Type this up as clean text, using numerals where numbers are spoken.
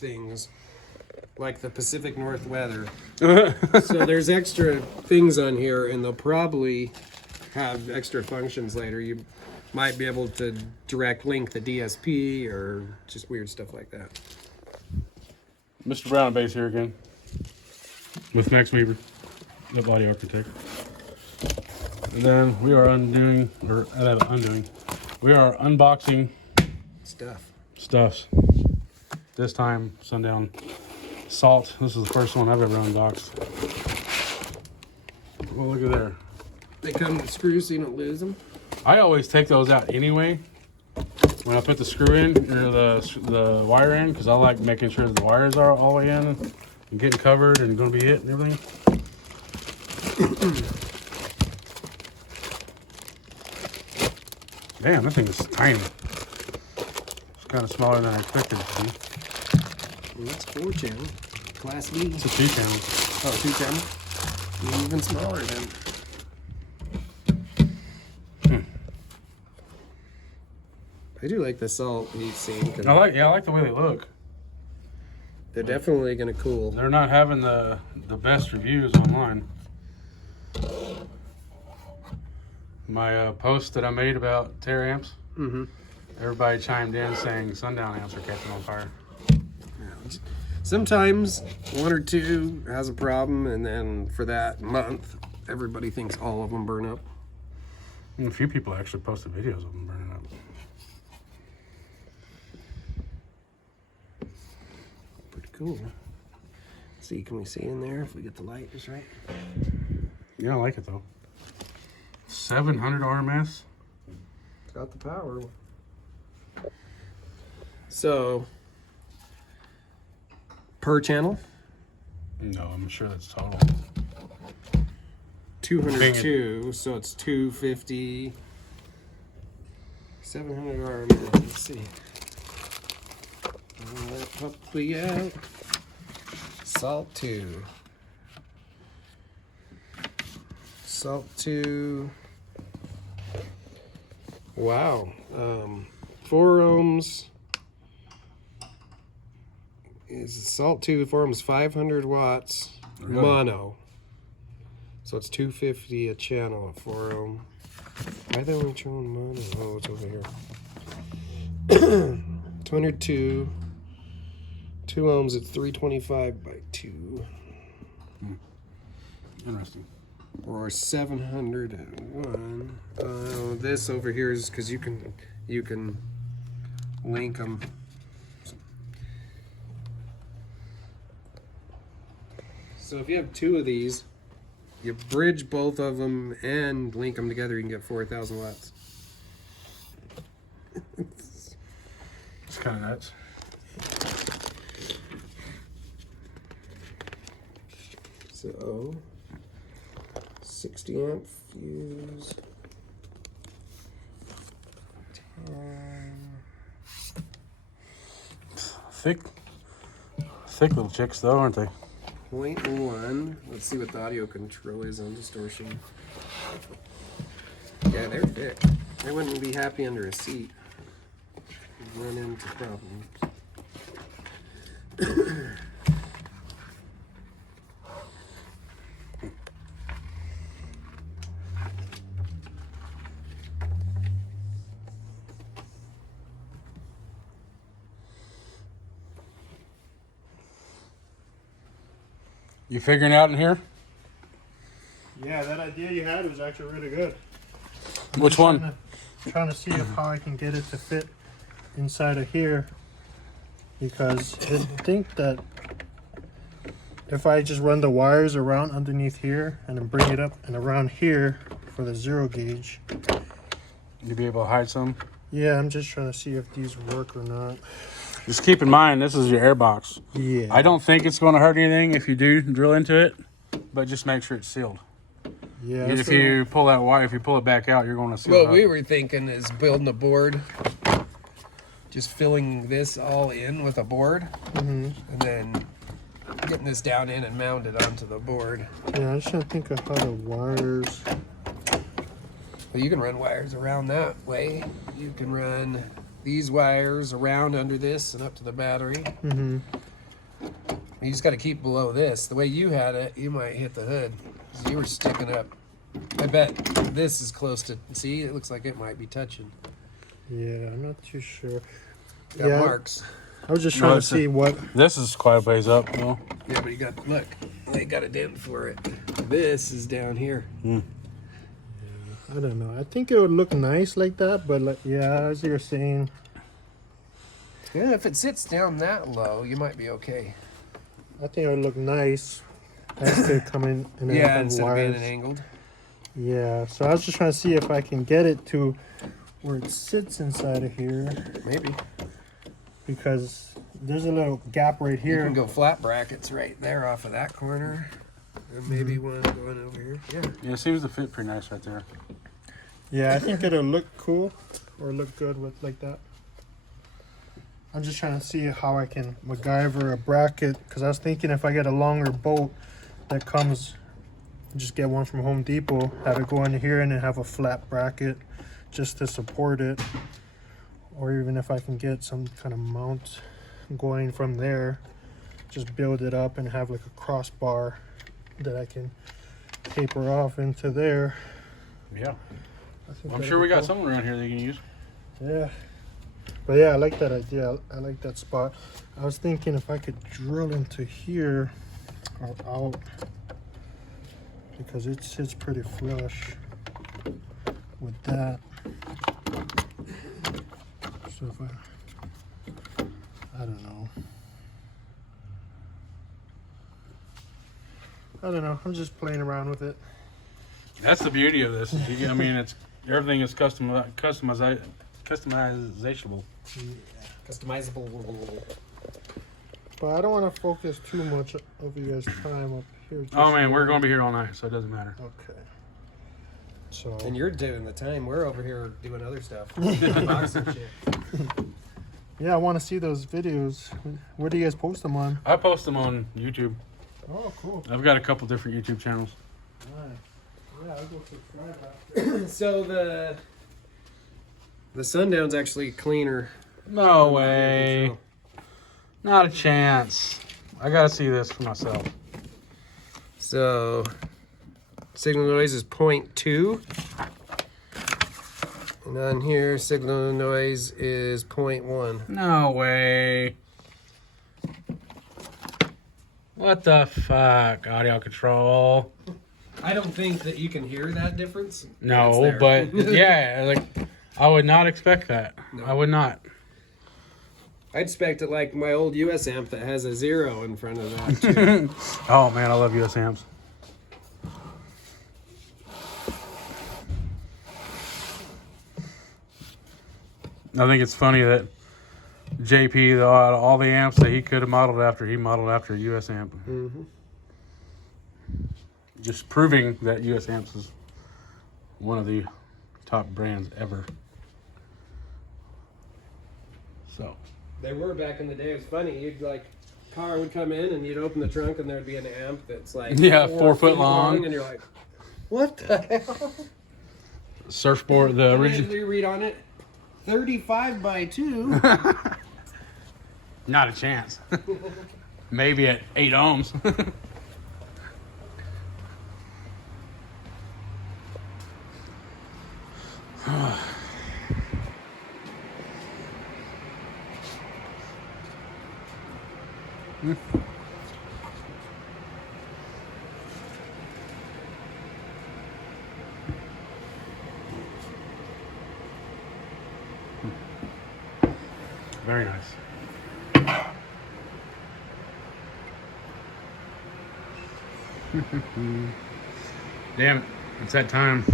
things like the Pacific North weather. So there's extra things on here, and they'll probably have extra functions later. You might be able to direct link the DSP or just weird stuff like that. Mr. Brown Base here again with Max Weaver, the body architect. And then we are we are unboxing stuffs. This time, Sundown Salt. This is the first one I've ever unboxed. Well, look at there. They come with screws so you don't lose them. I always take those out anyway when I put the screw in or the wire in, because I like making sure that the wires are all the way in and getting covered and going to be hit and everything. Damn, that thing is tiny. It's kind of smaller than I expected it to be. Well, that's 4-channel. Class B. It's a 2-channel. Oh, 2-channel? Even smaller then. I do like the salt heat sink. I like the way they look. They're definitely gonna cool. They're not having the best reviews online. My post that I made about Terra amps, everybody chimed in saying Sundown amps are catching on fire. Sometimes one or two has a problem, and then for that month, everybody thinks all of them burn up. And a few people actually posted videos of them burning up. Pretty cool. Let's see, can we see in there if we get the light just right? Yeah, I like it though. 700 RMS. It's got the power. So, per channel? No, I'm sure that's total. 202, so it's 250. 700 RMS. Let's see. That puppy out. Salt 2. Salt 2. Wow. 4 ohms. Is Salt 2 4 ohms, 500 watts. Really? Mono. So it's 250 a channel at 4 ohm. Why are they only showing mono? Oh, it's over here. 202. 2 ohms at 325 by 2. Interesting. Or 700 at 1. This over here is because you can link them. So if you have 2 of these, you bridge both of them and link them together, you can get 4,000 watts. It's kind of nuts. So 60 amp fuse. 10. Thick little chicks though, aren't they? 0.1. Let's see what the audio control is on distortion. Yeah, they're thick. They wouldn't be happy under a seat. You'd run into problems. You figuring out in here? Yeah, that idea you had was actually really good. Which one? Trying to see how I can get it to fit inside of here, because I think that if I just run the wires around underneath here and then bring it up and around here for the 0 gauge, You'll be able to hide some? yeah, I'm just trying to see if these work or not. Just keep in mind, this is your air box. Yeah. I don't think it's going to hurt anything if you do drill into it, but just make sure it's sealed. Yeah. If you pull that wire, if you pull it back out, you're going to seal it What up. we were thinking is building a board, just filling this all in with a board, and then getting this down in and mounted onto the board. Yeah, I just trying to think of how the wires. Well, you can run wires around that way. You can run these wires around under this and up to the battery. You just got to keep below this. The way you had it, you might hit the hood. 'Cause you were sticking up. I bet this is close to. See, it looks like it might be touching. Yeah, I'm not too sure. Got Yeah. marks. I was just trying to see what. This is quite a ways up, though. Yeah, but you got look. They got a dent for it. This is down here. I don't know. I think it would look nice like that, but like, yeah, as you're saying, Yeah, if it sits down that low, you might be okay. I think it would look nice. Has to come in and Yeah, have instead of wires. being angled. Yeah, so I was just trying to see if I can get it to where it sits inside of here, Maybe. because there's a little gap right You here. can go flat brackets right there off of that corner. And maybe one going over here. Yeah. Yeah, it seems to fit pretty nice right there. Yeah, I think it'll look cool or look good with like that. I'm just trying to see how I can MacGyver a bracket, because I was thinking if I get a longer bolt that comes, just get one from Home Depot, have it go in here and then have a flat bracket just to support it. Or even if I can get some kind of mount going from there, just build it up and have like a crossbar that I can taper off into there. Yeah. I think I'm that'd sure be we got cool. someone around here they can use. Yeah. But yeah, I like that idea. I like that spot. I was thinking if I could drill into here or out, because it sits pretty flush with that. So if I don't know. I don't know. I'm just playing around with it. That's the beauty of this. I mean, it's everything is customizable. Customizable. But I don't want to focus too much of you guys' time up here. Oh man, we're going to be here all night, so it doesn't matter. Okay. So. And you're doing the time. We're over here doing other stuff. Boxing shit. Yeah, I want to see those videos. Where do you guys post them on? I post them on YouTube. Oh, cool. I've got a couple different YouTube channels. Nice. Yeah, I'll go subscribe. So the Sundown's actually cleaner. No way. Not a chance. I got to see this for myself. So signal noise is 0.2. And on here, signal noise is 0.1. No way. What the fuck? Audio control. I don't think that you can hear that difference. It's No, there. but yeah, like I would not expect that. No. I would not. I'd expect it like my old US amp that has a 0 in front of that too. Oh man, I love US amps. I think it's funny that JP, all the amps that he could have modeled after, he modeled after a US amp. Mm-hmm. Just proving that US amps is one of the top brands ever. So. They were back in the day. It was funny. You'd like, car would come in and you'd open the trunk and there'd be an amp that's like Yeah, 4 4 foot feet long. and you're like, what the hell? Surfboard, the And original. you read on it, 35 by 2. Not a chance. Maybe at 8 ohms. Very nice. Damn it, it's that time.